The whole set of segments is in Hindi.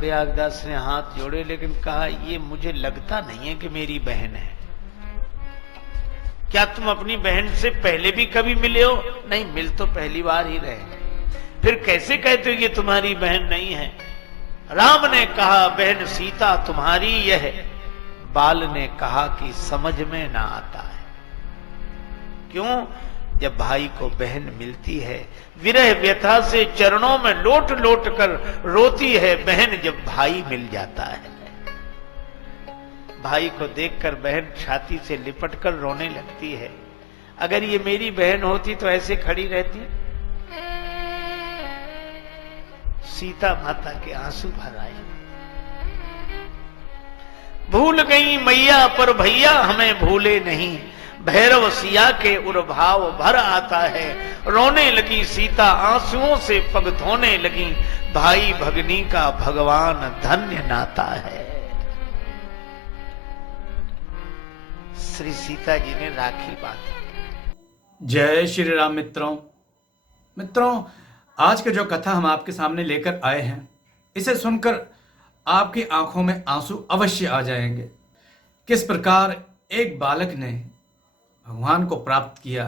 प्रयागदास ने हाथ जोड़े लेकिन कहा, ये मुझे लगता नहीं है कि मेरी बहन है। क्या तुम अपनी बहन से पहले भी कभी मिले हो? नहीं, मिल तो पहली बार ही रहे। फिर कैसे कहते हो ये तुम्हारी बहन नहीं है? राम ने कहा, बहन सीता तुम्हारी यह। बाल ने कहा कि समझ में ना आता है। क्यों? जब भाई को बहन मिलती है, विरह व्यथा से चरणों में लोट लोट कर रोती है बहन जब भाई मिल जाता है। भाई को देखकर बहन छाती से लिपट कर रोने लगती है। अगर ये मेरी बहन होती तो ऐसे खड़ी रहती? सीता माता के आंसू भर आए। भूल गई मैया पर भैया हमें भूले नहीं, भैरव सिया के उर्भाव भर आता है। रोने लगी सीता आंसुओं से पग धोने लगी, भाई भगनी का भगवान धन्य नाता है। श्री सीता जी ने राखी बांधी। जय श्री राम। मित्रों, आज की जो कथा हम आपके सामने लेकर आए हैं, इसे सुनकर आपकी आंखों में आंसू अवश्य आ जाएंगे। किस प्रकार एक बालक ने भगवान को प्राप्त किया,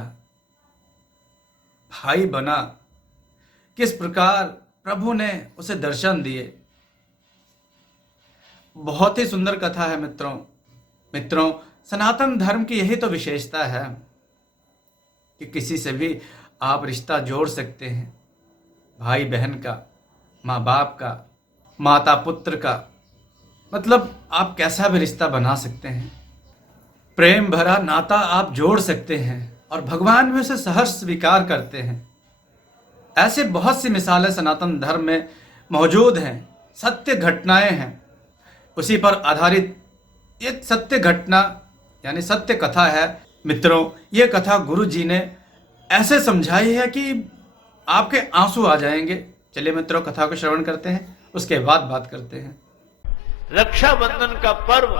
भाई बना, किस प्रकार प्रभु ने उसे दर्शन दिए। बहुत ही सुंदर कथा है मित्रों, सनातन धर्म की यही तो विशेषता है कि किसी से भी आप रिश्ता जोड़ सकते हैं। भाई बहन का, माँ बाप का, माता पुत्र का, मतलब आप कैसा भी रिश्ता बना सकते हैं। प्रेम भरा नाता आप जोड़ सकते हैं और भगवान भी उसे सहर्ष स्वीकार करते हैं। ऐसे बहुत सी मिसालें सनातन धर्म में मौजूद हैं, सत्य घटनाएं हैं। उसी पर आधारित एक सत्य घटना यानी सत्य कथा है। मित्रों, ये कथा गुरु जी ने ऐसे समझाई है कि आपके आंसू आ जाएंगे। चलिए मित्रों, कथा को श्रवण करते हैं, उसके बाद बात करते हैं। रक्षाबंधन का पर्व,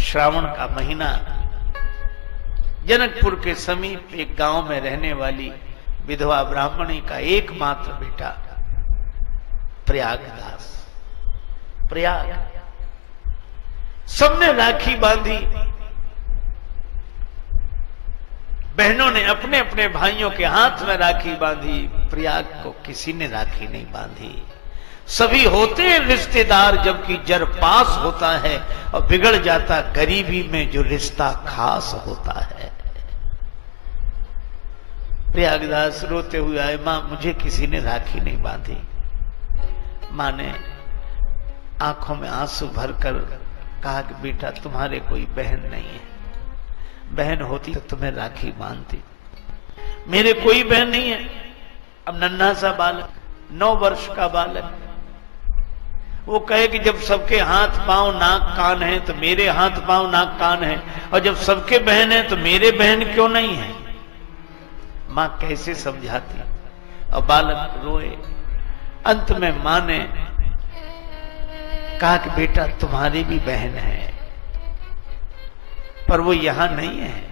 श्रावण का महीना, जनकपुर के समीप एक गांव में रहने वाली विधवा ब्राह्मणी का एकमात्र बेटा प्रयागदास। प्रयाग सबने राखी बांधी। बहनों ने अपने अपने भाइयों के हाथ में राखी बांधी। प्रयाग को किसी ने राखी नहीं बांधी। सभी होते हैं रिश्तेदार, जबकि जर पास होता है और बिगड़ जाता गरीबी में जो रिश्ता खास होता है। प्रयागदास रोते हुए आए, मां मुझे किसी ने राखी नहीं बांधी। मां ने आंखों में आंसू भरकर कहा कि बेटा तुम्हारे कोई बहन नहीं है, बहन होती तो तुम्हें राखी बांधती। मेरे कोई बहन नहीं है। अब नन्हा सा बालक, 9 वर्ष का बालक, वो कहे कि जब सबके हाथ पांव नाक कान है तो मेरे हाथ पांव नाक कान है, और जब सबके बहन है तो मेरे बहन क्यों नहीं है? मां कैसे समझाती? और बालक रोए। अंत में मां ने कहा कि बेटा तुम्हारी भी बहन है, पर वो यहां नहीं है,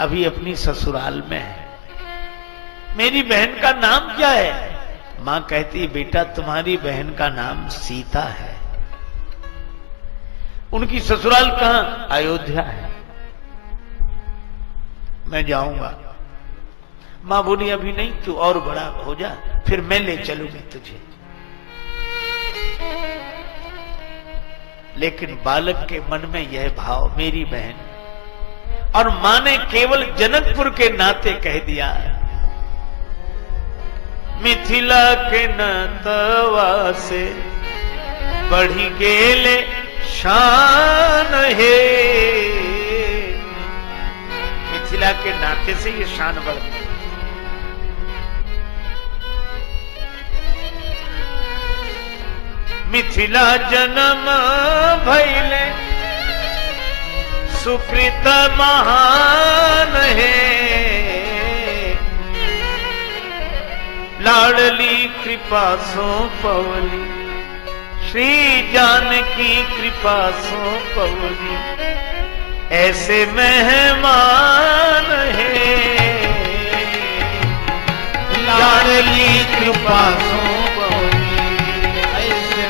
अभी अपनी ससुराल में है। मेरी बहन का नाम क्या है? मां कहती बेटा तुम्हारी बहन का नाम सीता है। उनकी ससुराल कहां? अयोध्या है। मैं जाऊंगा। मां बोली अभी नहीं, तू और बड़ा हो जा, फिर मैं ले चलूंगी तुझे। लेकिन बालक के मन में यह भाव, मेरी बहन, और मां ने केवल जनकपुर के नाते कह दिया, मिथिला के नतवा से बढ़ी गेले शान है। मिथिला के नाते से ये शान बढ़ गई। मिथिला जन्म भैले सुकृत महान है, लाडली कृपा सो पवली, श्री जानकी कृपा सो पवली, ऐसे मेहमान है, लाडली कृपा सो पवली, ऐसे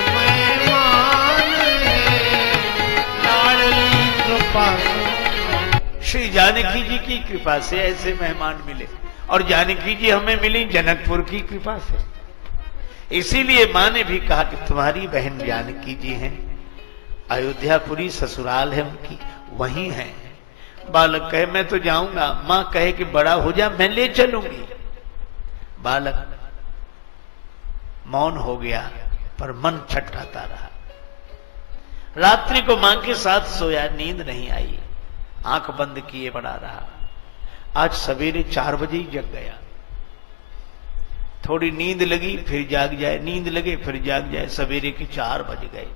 जानकी जी की कृपा से ऐसे मेहमान मिले, और जानकी जी हमें मिली जनकपुर की कृपा से। इसीलिए माँ ने भी कहा कि तुम्हारी बहन जानकी जी हैं, अयोध्यापुरी ससुराल है उनकी, वहीं है। बालक कहे मैं तो जाऊंगा, माँ कहे कि बड़ा हो जा मैं ले चलूंगी। बालक मौन हो गया, पर मन छटपटाता रहा। रात्रि को मां के साथ सोया, नींद नहीं आई, आंख बंद किए पड़ा रहा। आज सवेरे 4 बजे ही जग गया। थोड़ी नींद लगी फिर जाग जाए, नींद लगे फिर जाग जाए, सवेरे के 4 बज गए।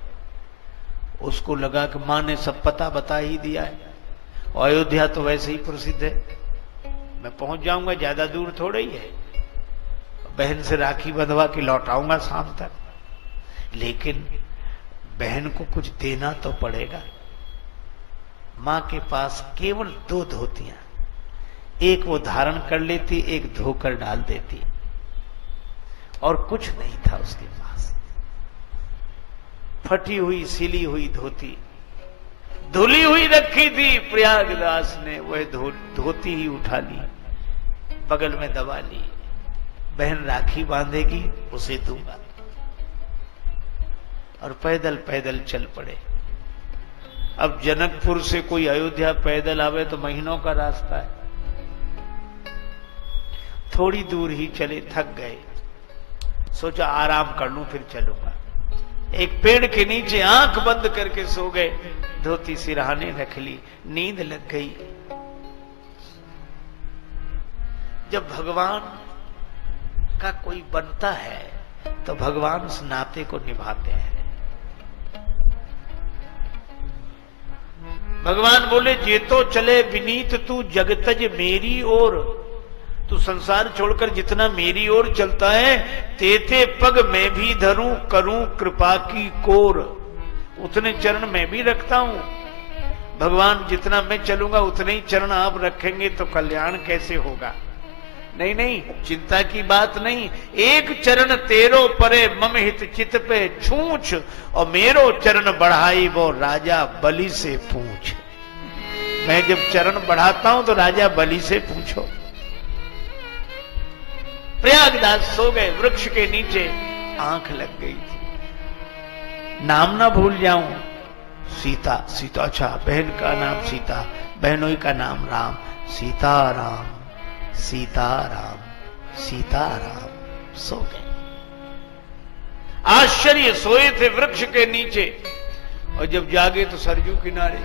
उसको लगा कि मां ने सब पता बता ही दिया है, और अयोध्या तो वैसे ही प्रसिद्ध है, मैं पहुंच जाऊंगा, ज्यादा दूर थोड़ा ही है, बहन से राखी बंधवा के लौट आऊंगा शाम तक। लेकिन बहन को कुछ देना तो पड़ेगा। मां के पास केवल 2 धोतियां, एक वो धारण कर लेती, एक धोकर डाल देती, और कुछ नहीं था उसके पास। फटी हुई सिली हुई धोती धुली हुई रखी थी, प्रयागदास ने वह धोती ही उठा ली, बगल में दबा ली। बहन राखी बांधेगी उसे दूंगा, और पैदल पैदल चल पड़े। अब जनकपुर से कोई अयोध्या पैदल आवे तो महीनों का रास्ता है। थोड़ी दूर ही चले, थक गए, सोचा आराम कर लूं फिर चलूंगा। एक पेड़ के नीचे आंख बंद करके सो गए, धोती सिरहाने रख ली, नींद लग गई। जब भगवान का कोई बनता है तो भगवान उस नाते को निभाते हैं। भगवान बोले जे तो चले विनीत तू जगतज मेरी ओर, तू संसार छोड़कर जितना मेरी ओर चलता है, तेते पग मैं भी धरूं करूं कृपा की कोर, उतने चरण मैं भी रखता हूं। भगवान जितना मैं चलूंगा उतने ही चरण आप रखेंगे तो कल्याण कैसे होगा। नहीं नहीं, चिंता की बात नहीं, एक चरण तेरो परे मम हित चित पे छूछ, और मेरो चरण बढ़ाई वो राजा बलि से पूछ। मैं जब चरण बढ़ाता हूं तो राजा बलि से पूछो। प्रयागदास सो गए, वृक्ष के नीचे आंख लग गई थी। नाम ना भूल जाऊं, सीता, सीता, अच्छा बहन का नाम सीता, बहनोई का नाम राम, सीताराम सीताराम सीताराम। सो गए। आश्चर्य, सोए थे वृक्ष के नीचे, और जब जागे तो सरजू किनारे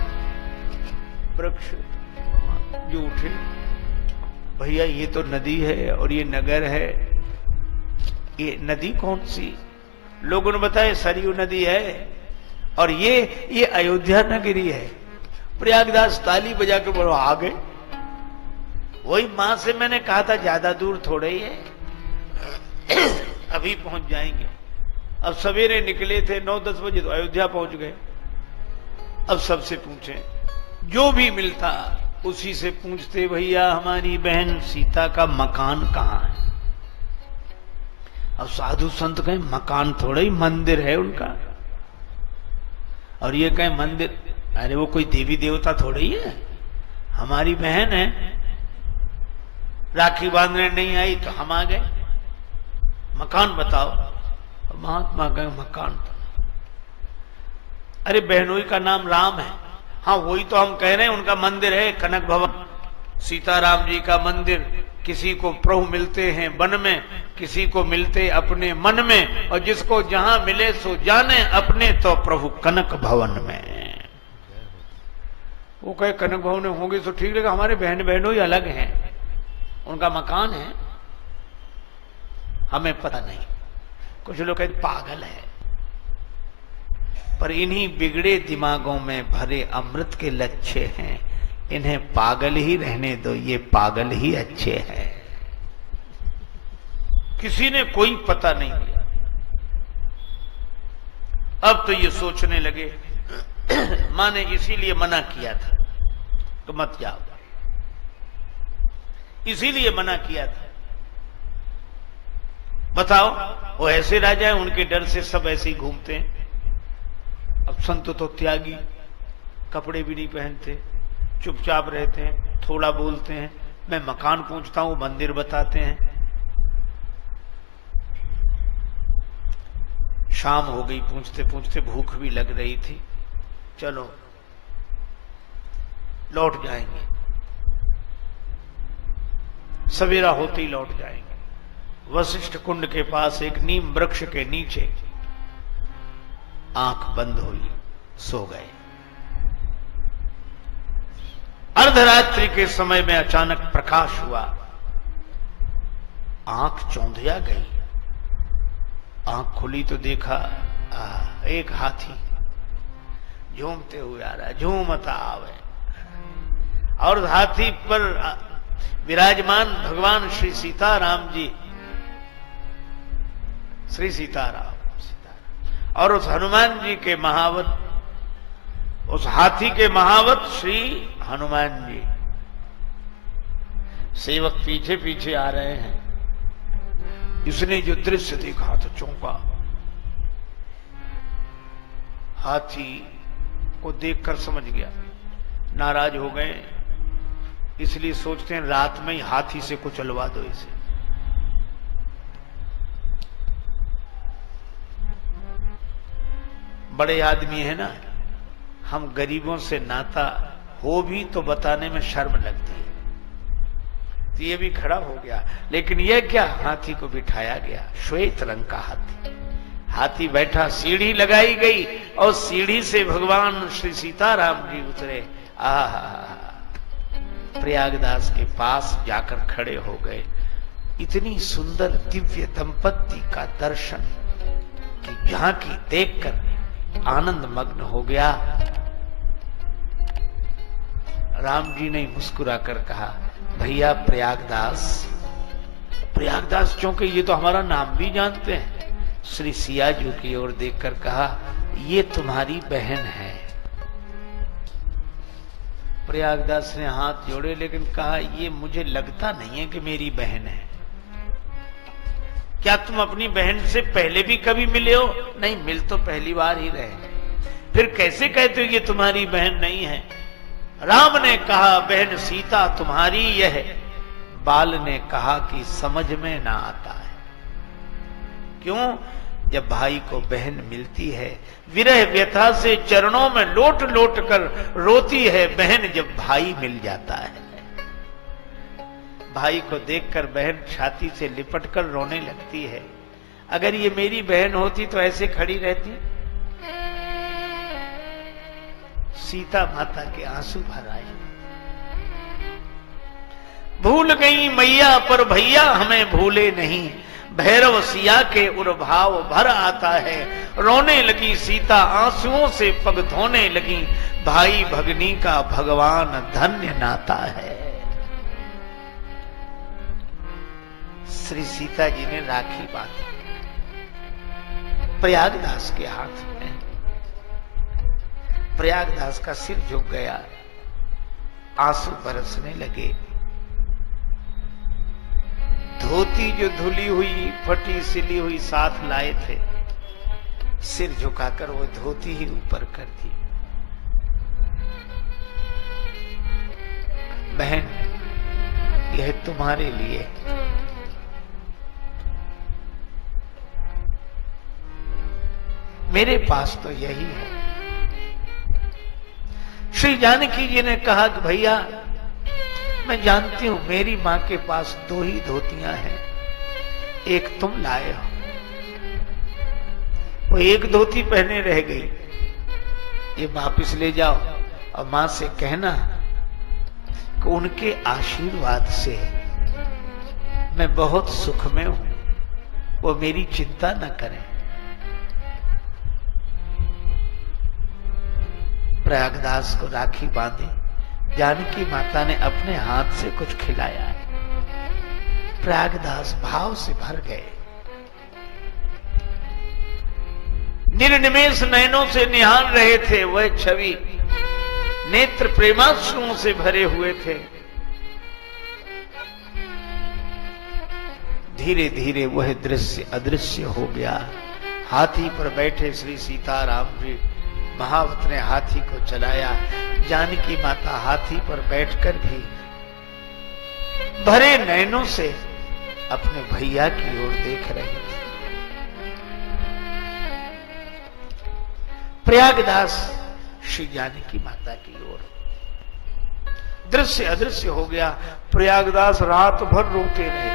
वृक्ष जो उठे, भैया ये तो नदी है और ये नगर है, ये नदी कौन सी? लोगों ने बताया सरयू नदी है, और ये अयोध्या नगरी है। प्रयागदास ताली बजा के बोलो आ गए। वही मां से मैंने कहा था ज्यादा दूर थोड़े ही है, अभी पहुंच जाएंगे। अब सवेरे निकले थे 9-10 बजे, तो अयोध्या पहुंच गए। अब सबसे पूछे, जो भी मिलता उसी से पूछते, भैया हमारी बहन सीता का मकान कहां है? अब साधु संत कहें मकान थोड़ा ही, मंदिर है उनका। और ये कहें मंदिर, अरे वो कोई देवी देवता थोड़ी है, हमारी बहन है। राखी बांधने नहीं आई तो हम आ गए, मकान बताओ। महात्मा कहे मकान तो, अरे बहनोई का नाम राम है। हाँ वही तो हम कह रहे हैं, उनका मंदिर है कनक भवन, सीताराम जी का मंदिर। किसी को प्रभु मिलते हैं वन में, किसी को मिलते अपने मन में, और जिसको जहां मिले सो जाने अपने, तो प्रभु कनक भवन में। वो कहे कनक भवन में होंगे तो ठीक लगेगा, हमारे बहन बहनों ही अलग हैं, उनका मकान है, हमें पता नहीं। कुछ लोग कहते पागल है, पर इन्हीं बिगड़े दिमागों में भरे अमृत के लच्छे हैं, इन्हें पागल ही रहने दो, ये पागल ही अच्छे हैं। किसी ने कोई पता नहीं लिया। अब तो ये सोचने लगे, मां ने इसीलिए मना किया था तो मत जाओ, इसीलिए मना किया था। बताओ, वो ऐसे राजा हैं, उनके डर से सब ऐसे ही घूमते हैं। अब संत तो त्यागी, कपड़े भी नहीं पहनते, चुपचाप रहते हैं, थोड़ा बोलते हैं, मैं मकान पूछता हूं, मंदिर बताते हैं। शाम हो गई, पूछते पूछते भूख भी लग रही थी, चलो लौट जाएंगे, सवेरा होते ही लौट जाएंगे। वशिष्ठ कुंड के पास एक नीम वृक्ष के नीचे आंख बंद हुई, सो गए। अर्धरात्रि के समय में अचानक प्रकाश हुआ, आंख चौंधिया गई। आंख खुली तो देखा एक हाथी झूमते हुए आ रहा है, झूमता आवे, और हाथी पर विराजमान भगवान श्री सीताराम जी, श्री सीताराम, और उस हनुमान जी के महावत, उस हाथी के महावत श्री हनुमान जी। सेवक पीछे पीछे आ रहे हैं। इसने जो दृश्य देखा तो चौंका। हाथी को देखकर समझ गया, नाराज हो गए, इसलिए सोचते हैं रात में ही हाथी से कुचलवा दो इसे। बड़े आदमी है ना, हम गरीबों से नाता हो भी तो बताने में शर्म लगती है, तो ये भी खड़ा हो गया। लेकिन यह क्या, हाथी को बिठाया गया, श्वेत रंग का हाथी। हाथी बैठा, सीढ़ी लगाई गई और सीढ़ी से भगवान श्री सीताराम जी उतरे। प्रयागदास के पास जाकर खड़े हो गए। इतनी सुंदर दिव्य दंपत्ति का दर्शन की झांकी देखकर आनंद मग्न हो गया। राम जी ने मुस्कुराकर कहा, भैया प्रयागदास। प्रयागदास क्योंकि ये तो हमारा नाम भी जानते हैं। श्री सिया जी की ओर देखकर कहा, ये तुम्हारी बहन है। प्रयागदास ने हाथ जोड़े लेकिन कहा, ये मुझे लगता नहीं है कि मेरी बहन है। क्या तुम अपनी बहन से पहले भी कभी मिले हो? नहीं, मिल तो पहली बार ही रहे। फिर कैसे कहते हो ये तुम्हारी बहन नहीं है? राम ने कहा, बहन सीता तुम्हारी यह। बाल ने कहा कि समझ में ना आता है। क्यों? जब भाई को बहन मिलती है, विरह व्यथा से चरणों में लोट लोट कर रोती है बहन जब भाई मिल जाता है। भाई को देखकर बहन छाती से लिपट कर रोने लगती है। अगर ये मेरी बहन होती तो ऐसे खड़ी रहती? सीता माता के आंसू भर आए। भूल गई मैया पर भैया हमें भूले नहीं, भैरव सिया के उर्भाव भर आता है। रोने लगी सीता, आंसुओं से पग धोने लगी, भाई भगनी का भगवान धन्य नाता है। श्री सीता जी ने राखी बांधी प्रयागदास के हाथ में। प्रयागदास का सिर झुक गया, आंसू बरसने लगे। धोती जो धुली हुई, फटी सिली हुई साथ लाए थे, सिर झुकाकर वो धोती ही ऊपर कर दी। बहन, यह तुम्हारे लिए। मेरे पास तो यही है। श्री जानकी जी ने कहा कि भैया मैं जानती हूं मेरी मां के पास 2 ही धोतियां हैं, एक तुम लाए हो। वो एक धोती पहने रह गई, ये वापिस ले जाओ और मां से कहना कि उनके आशीर्वाद से मैं बहुत सुख में हूं, वो मेरी चिंता न करें। प्रयागदास को राखी बांधी, जानकी माता ने अपने हाथ से कुछ खिलाया। प्रयागदास भाव से भर गए। निर्निमेष नयनों से निहार रहे थे वह छवि, नेत्र प्रेमाश्रुओं से भरे हुए थे। धीरे धीरे वह दृश्य अदृश्य हो गया। हाथी पर बैठे श्री सीताराम जी, महावत ने हाथी को चलाया। जानकी माता हाथी पर बैठकर भी भरे नयनों से अपने भैया की ओर देख रही थी। प्रयागदास श्री जानकी माता की ओर दृश्य अदृश्य हो गया। प्रयागदास रात भर रोते रहे।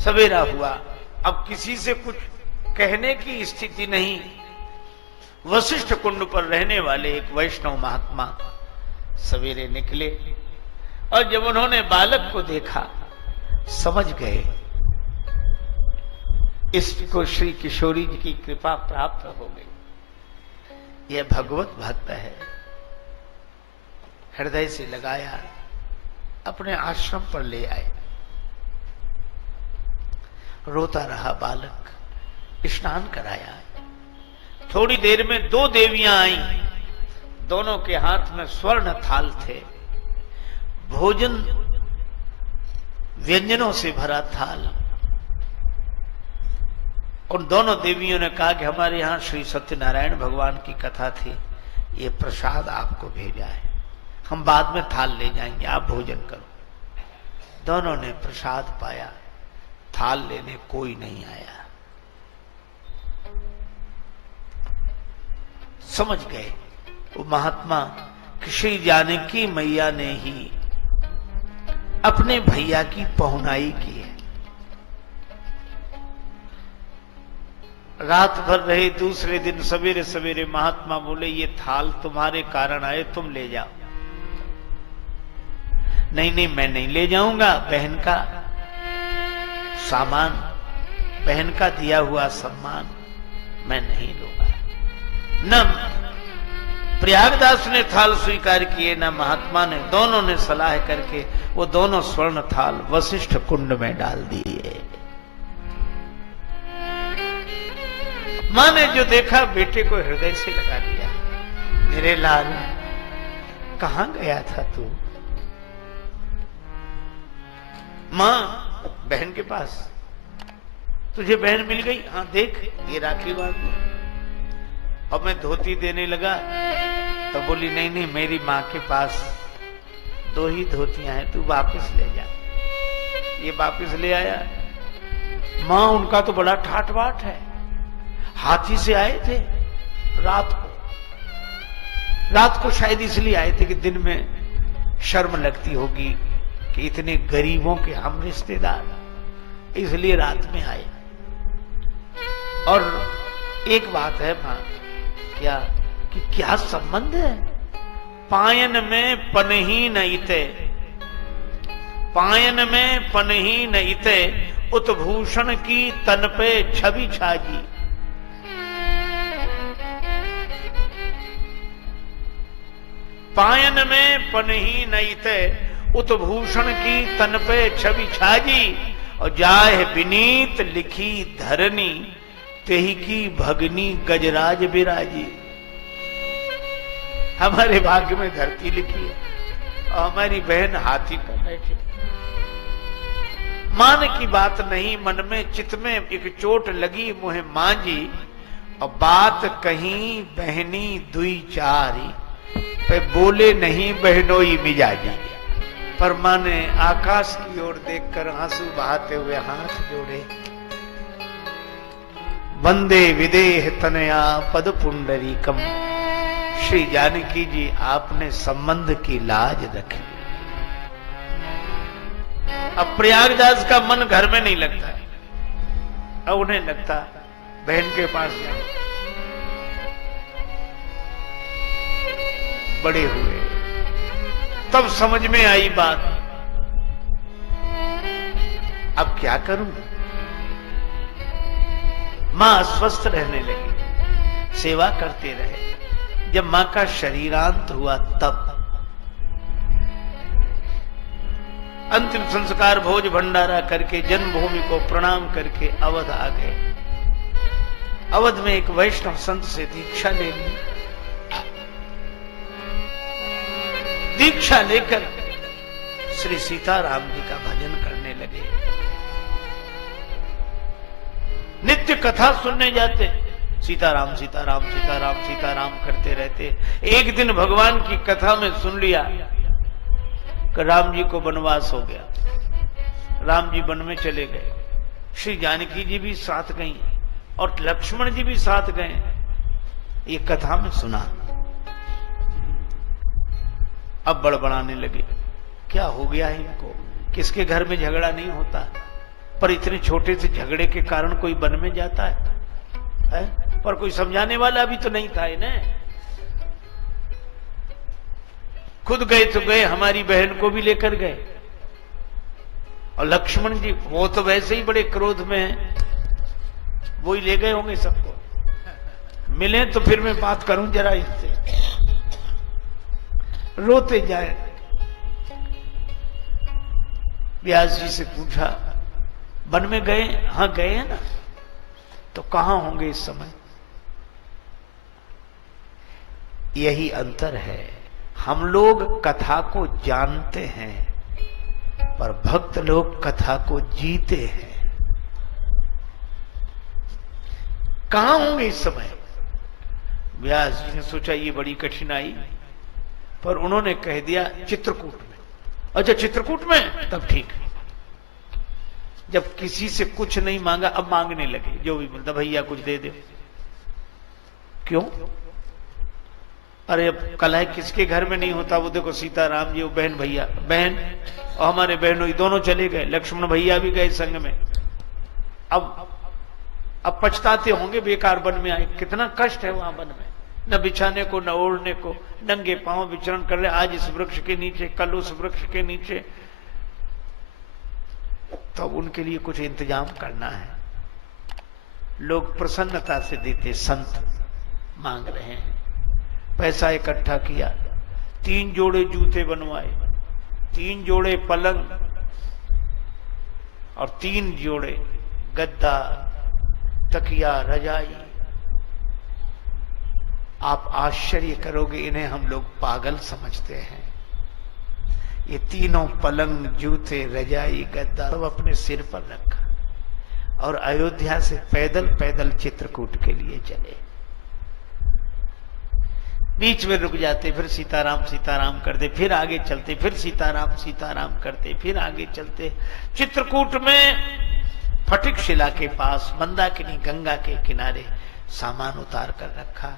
सवेरा हुआ, अब किसी से कुछ कहने की स्थिति नहीं। वशिष्ठ कुंड पर रहने वाले एक वैष्णव महात्मा सवेरे निकले और जब उन्होंने बालक को देखा समझ गए इसको श्री किशोरी जी की कृपा प्राप्त हो गई। यह भगवत भक्त है। हृदय से लगाया, अपने आश्रम पर ले आए। रोता रहा बालक, स्नान कराया। थोड़ी देर में 2 देवियां आईं। दोनों के हाथ में स्वर्ण थाल थे। भोजन व्यंजनों से भरा थाल। उन दोनों देवियों ने कहा कि हमारे यहां श्री सत्यनारायण भगवान की कथा थी, ये प्रसाद आपको भेजा है, हम बाद में थाल ले जाएंगे, आप भोजन करो। दोनों ने प्रसाद पाया, थाल लेने कोई नहीं आया। समझ गए वो महात्मा कि श्री जानकी मैया ने ही अपने भैया की पहुनाई की है। रात भर रहे। दूसरे दिन सवेरे सवेरे महात्मा बोले ये थाल तुम्हारे कारण आए, तुम ले जाओ। नहीं नहीं, मैं नहीं ले जाऊंगा। बहन का सामान, बहन का दिया हुआ सम्मान मैं नहीं लूंगा। न प्रयागदास ने थाल स्वीकार किए, न महात्मा ने। दोनों ने सलाह करके वो दोनों स्वर्ण थाल वशिष्ठ कुंड में डाल दिए। मां ने जो देखा बेटे को हृदय से लगा लिया। मेरे लाल, कहां गया था तू? मां, बहन के पास। तुझे बहन मिल गई? हाँ देख, ये राखी बांधी। अब मैं धोती देने लगा तो बोली नहीं नहीं, मेरी मां के पास 2 ही धोतियां हैं, तू वापस ले जा। ये वापस ले आया। मां उनका तो बड़ा ठाट बाट है। हाथी से आए थे रात को शायद इसलिए आए थे कि दिन में शर्म लगती होगी कि इतने गरीबों के हम रिश्तेदार, इसलिए रात में आए। और एक बात है मां, क्या संबंध है? पायन में पनही न इते, पायन में पनही न इते, उत्भूषण की तन पे छवि छाजी। पायन में पनही नईते, उत्भूषण की तन पे छवि छाजी। और जाहे विनीत लिखी धरनी, तेही की भगनी गजराज बिराजी। हमारे भाग्य में धरती लिखी है और हमारी बहन हाथी पर बैठी। मान की बात नहीं, मन में चित्त में एक चोट लगी मुहे मांझी। और बात कहीं बहनी दुई चारी, पे बोले नहीं बहनोई मिजाजी। पर मां ने आकाश की ओर देखकर आंसू बहाते हुए हाथ जोड़े। वंदे विदेह तनया पद पुंडरीकम। श्री जानकी जी, आपने संबंध की लाज रखी। अब प्रयागदास का मन घर में नहीं लगता, अब उन्हें लगता बहन के पास जाए। बड़े हुए तब समझ में आई बात, अब क्या करूं? मां अस्वस्थ रहने लगी, सेवा करते रहे। जब मां का शरीरांत हुआ तब अंतिम संस्कार भोज भंडारा करके जन्मभूमि को प्रणाम करके अवध आ गए। अवध में एक वैष्णव संत से दीक्षा ले ली। दीक्षा लेकर श्री सीताराम जी का भजन करने लगे। नित्य कथा सुनने जाते, सीताराम सीताराम सीताराम सीताराम करते रहते। एक दिन भगवान की कथा में सुन लिया कि राम जी को वनवास हो गया, राम जी वन में चले गए, श्री जानकी जी भी साथ गई और लक्ष्मण जी भी साथ गए। ये कथा में सुना। अब बड़बड़ाने लगे, क्या हो गया है इनको, किसके घर में झगड़ा नहीं होता, पर इतने छोटे से झगड़े के कारण कोई वन में जाता है? पर कोई समझाने वाला भी तो नहीं था इन्हें। खुद गए तो गए, हमारी बहन को भी लेकर गए। और लक्ष्मण जी वो तो वैसे ही बड़े क्रोध में हैं, वो ही ले गए होंगे सबको। मिले तो फिर मैं बात करूं जरा इससे। रोते जाए। व्यास जी से पूछा, वन में गए? हां गए हैं ना, तो कहां होंगे इस समय? यही अंतर है, हम लोग कथा को जानते हैं पर भक्त लोग कथा को जीते हैं। कहां होंगे इस समय? व्यास जी ने सोचा ये बड़ी कठिनाई, पर उन्होंने कह दिया चित्रकूट में। अच्छा चित्रकूट में, तब ठीक है। जब किसी से कुछ नहीं मांगा अब मांगने लगे, जो भी मिलता भैया कुछ दे दे। क्यों? अरे अब कलह किसके घर में नहीं होता? वो देखो सीताराम जी, वो बहन भैया, बहन और हमारे बहनों दोनों चले गए, लक्ष्मण भैया भी गए संग में। अब पछताते होंगे बेकार वन में आए। कितना कष्ट है वहां वन में, न बिछाने को न ओढ़ने को, नंगे पांव विचरण कर रहे, आज इस वृक्ष के नीचे, कल उस वृक्ष के नीचे। तो उनके लिए कुछ इंतजाम करना है। लोग प्रसन्नता से देते, संत मांग रहे हैं। पैसा इकट्ठा किया, 3 जोड़े जूते बनवाए, 3 जोड़े पलंग और 3 जोड़े गद्दा, तकिया, रजाई। आप आश्चर्य करोगे, इन्हें हम लोग पागल समझते हैं। ये तीनों पलंग, जूते, रजाई, गद्दा सब अपने सिर पर रखा और अयोध्या से पैदल पैदल चित्रकूट के लिए चले। बीच में रुक जाते, फिर सीताराम सीताराम करते, फिर आगे चलते, फिर सीताराम सीताराम करते, फिर आगे चलते। चित्रकूट में फटिक शिला के पास मंदाकिनी गंगा के किनारे सामान उतार कर रखा।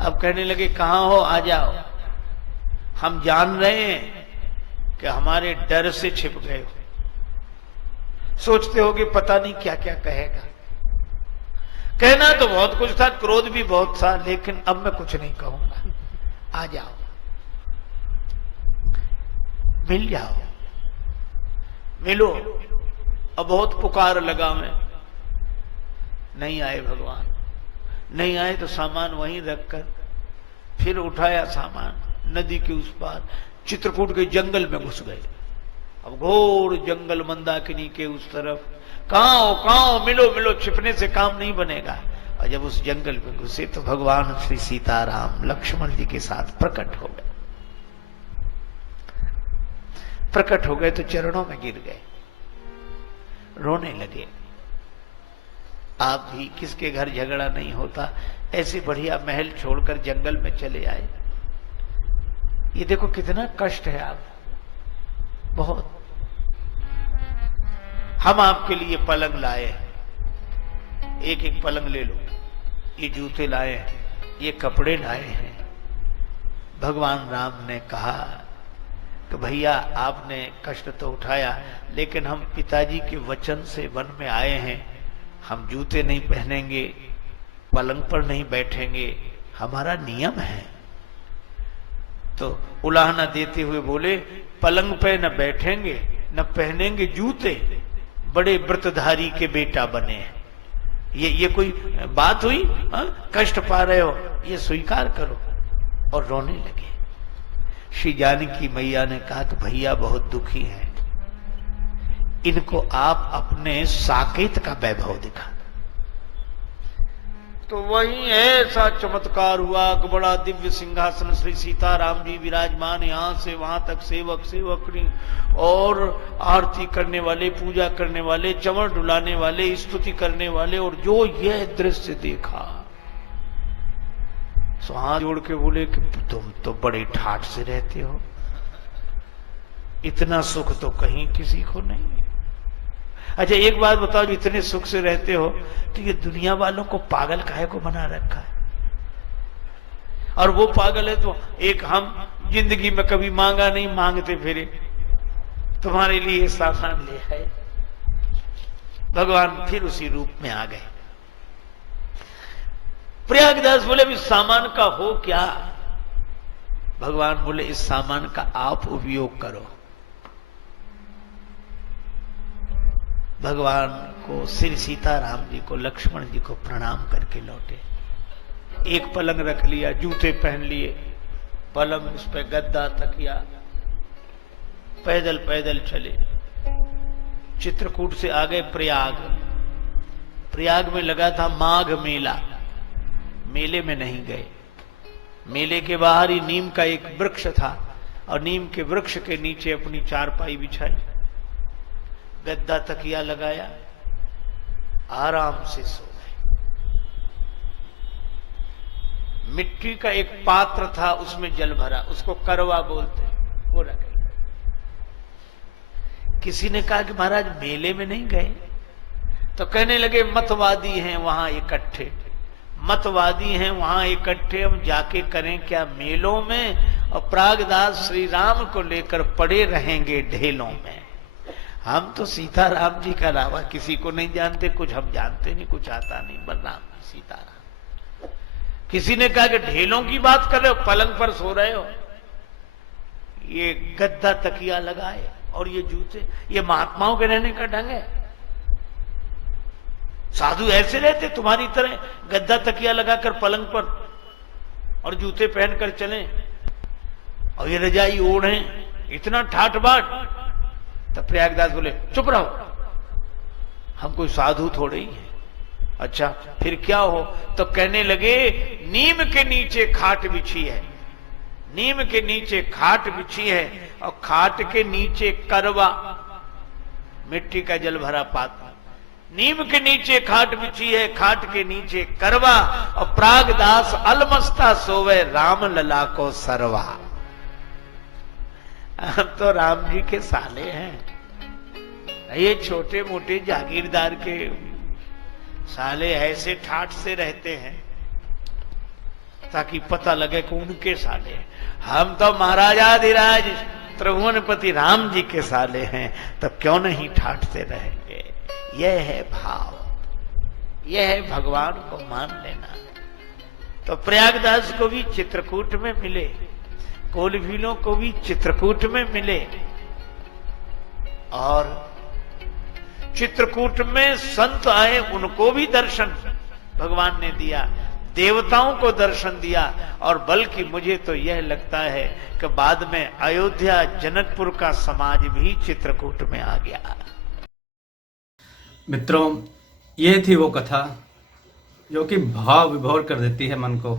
अब कहने लगे कहां हो, आ जाओ, हम जान रहे हैं कि हमारे डर से छिप गए हो। सोचते होगे पता नहीं क्या क्या कहेगा। कहना तो बहुत कुछ था, क्रोध भी बहुत था, लेकिन अब मैं कुछ नहीं कहूंगा। आ जाओ, मिल जाओ, मिलो। अब बहुत पुकार लगा मैं, नहीं आए भगवान। नहीं आए तो सामान वहीं रखकर फिर उठाया सामान, नदी के उस पार चित्रकूट के जंगल में घुस गए। अब घोर जंगल, मंदाकिनी के उस तरफ। कहां हो, मिलो मिलो, छिपने से काम नहीं बनेगा। और जब उस जंगल में घुसे तो भगवान श्री सीताराम लक्ष्मण जी के साथ प्रकट हो गए। प्रकट हो गए तो चरणों में गिर गए, रोने लगे। आप भी किसके घर झगड़ा नहीं होता, ऐसे बढ़िया महल छोड़कर जंगल में चले आए। ये देखो कितना कष्ट है आप, बहुत। हम आपके लिए पलंग लाए हैं, एक एक पलंग ले लो। ये जूते लाए हैं, ये कपड़े लाए हैं। भगवान राम ने कहा कि भैया आपने कष्ट तो उठाया, लेकिन हम पिताजी के वचन से वन में आए हैं। हम जूते नहीं पहनेंगे, पलंग पर नहीं बैठेंगे, हमारा नियम है। तो उलाहना देते हुए बोले, पलंग पे न बैठेंगे न पहनेंगे जूते, बड़े व्रतधारी के बेटा बने हैं। ये कोई बात हुई? कष्ट पा रहे हो, ये स्वीकार करो। और रोने लगे। श्री जानकी मैया ने कहा कि भैया बहुत दुखी हैं, इनको आप अपने साकेत का वैभव दिखा। तो वही ऐसा चमत्कार हुआ कि बड़ा दिव्य सिंहासन श्री सीताराम जी विराजमान, यहां से वहां तक सेवक सेवकनी और आरती करने वाले, पूजा करने वाले, चमर डुलाने वाले, स्तुति करने वाले। और जो यह दृश्य देखा सो हाथ जोड़ के बोले कि तुम तो बड़े ठाठ से रहते हो, इतना सुख तो कहीं किसी को नहीं है। अच्छा एक बात बताओ, इतने सुख से रहते हो तो ये दुनिया वालों को पागल काहे को बना रखा है? और वो पागल है तो एक हम जिंदगी में कभी मांगा नहीं, मांगते फिरे, तुम्हारे लिए सामान ले आए। भगवान फिर उसी रूप में आ गए। प्रयागदास बोले इस सामान का हो क्या? भगवान बोले इस सामान का आप उपयोग करो। भगवान को श्री सीताराम जी को, लक्ष्मण जी को प्रणाम करके लौटे। एक पलंग रख लिया, जूते पहन लिए, पलंग उस पर गद्दा तकिया, पैदल पैदल चले। चित्रकूट से आ गए प्रयाग। प्रयाग में लगा था माघ मेला, मेले में नहीं गए। मेले के बाहर ही नीम का एक वृक्ष था और नीम के वृक्ष के नीचे अपनी चारपाई बिछाई, गद्दा तकिया लगाया, आराम से सो गए। मिट्टी का एक पात्र था, उसमें जल भरा, उसको करवा बोलते, वो रखे। किसी ने कहा कि महाराज मेले में नहीं गए? तो कहने लगे मतवादी हैं वहां इकट्ठे, मतवादी हैं वहां इकट्ठे, हम जाके करें क्या मेलों में? और प्रागदास श्री राम को लेकर पड़े रहेंगे ढेलों में। हम तो सीताराम जी का अलावा किसी को नहीं जानते, कुछ हम जानते नहीं, कुछ आता नहीं, बलराम सीताराम। किसी ने कहा कि ढेलों की बात कर रहे हो, पलंग पर सो रहे हो, ये गद्दा तकिया लगाए और ये जूते, ये महात्माओं के रहने का ढंग है? साधु ऐसे रहते तुम्हारी तरह, गद्दा तकिया लगाकर पलंग पर और जूते पहनकर चलें और ये रजाई ओढ़े, इतना ठाट बाट? तब प्रयागदास बोले चुप रहो, हम कोई साधु थोड़े ही हैं। अच्छा फिर क्या हो? तो कहने लगे नीम के नीचे खाट बिछी है, नीम के नीचे खाट बिछी है और खाट के नीचे करवा, मिट्टी का जल भरा पात्र, नीम के नीचे खाट बिछी है, खाट के नीचे करवा, और प्रागदास अलमस्ता सोवे राम लला को सरवा। हम तो राम जी के साले हैं, ये छोटे मोटे जागीरदार के साले ऐसे ठाठ से रहते हैं ताकि पता लगे कि उनके साले हैं। हम तो महाराजाधिराज त्रिभुवनपति राम जी के साले हैं, तब क्यों नहीं ठाठ से रहेंगे? यह है भाव, यह है भगवान को मान लेना। तो प्रयागदास को भी चित्रकूट में मिले, कोलभीलों को भी चित्रकूट में मिले, और चित्रकूट में संत आए, उनको भी दर्शन भगवान ने दिया, देवताओं को दर्शन दिया, और बल्कि मुझे तो यह लगता है कि बाद में अयोध्या जनकपुर का समाज भी चित्रकूट में आ गया। मित्रों, ये थी वो कथा जो कि भाव विभोर कर देती है मन को।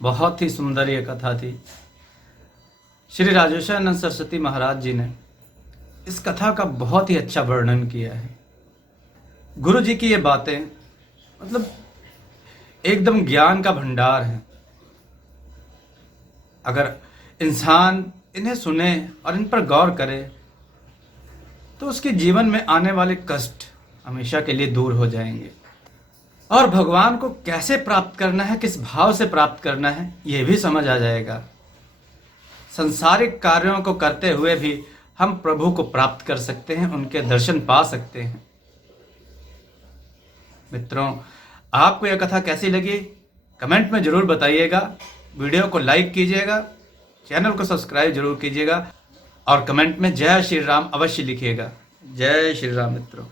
बहुत ही सुंदर ये कथा थी। श्री राजेशानंद सरस्वती महाराज जी ने इस कथा का बहुत ही अच्छा वर्णन किया है। गुरु जी की ये बातें मतलब एकदम ज्ञान का भंडार है। अगर इंसान इन्हें सुने और इन पर गौर करे तो उसके जीवन में आने वाले कष्ट हमेशा के लिए दूर हो जाएंगे, और भगवान को कैसे प्राप्त करना है, किस भाव से प्राप्त करना है, यह भी समझ आ जाएगा। संसारिक कार्यों को करते हुए भी हम प्रभु को प्राप्त कर सकते हैं, उनके दर्शन पा सकते हैं। मित्रों, आपको यह कथा कैसी लगी कमेंट में जरूर बताइएगा। वीडियो को लाइक कीजिएगा, चैनल को सब्सक्राइब जरूर कीजिएगा, और कमेंट में जय श्री राम अवश्य लिखिएगा। जय श्री राम मित्रों।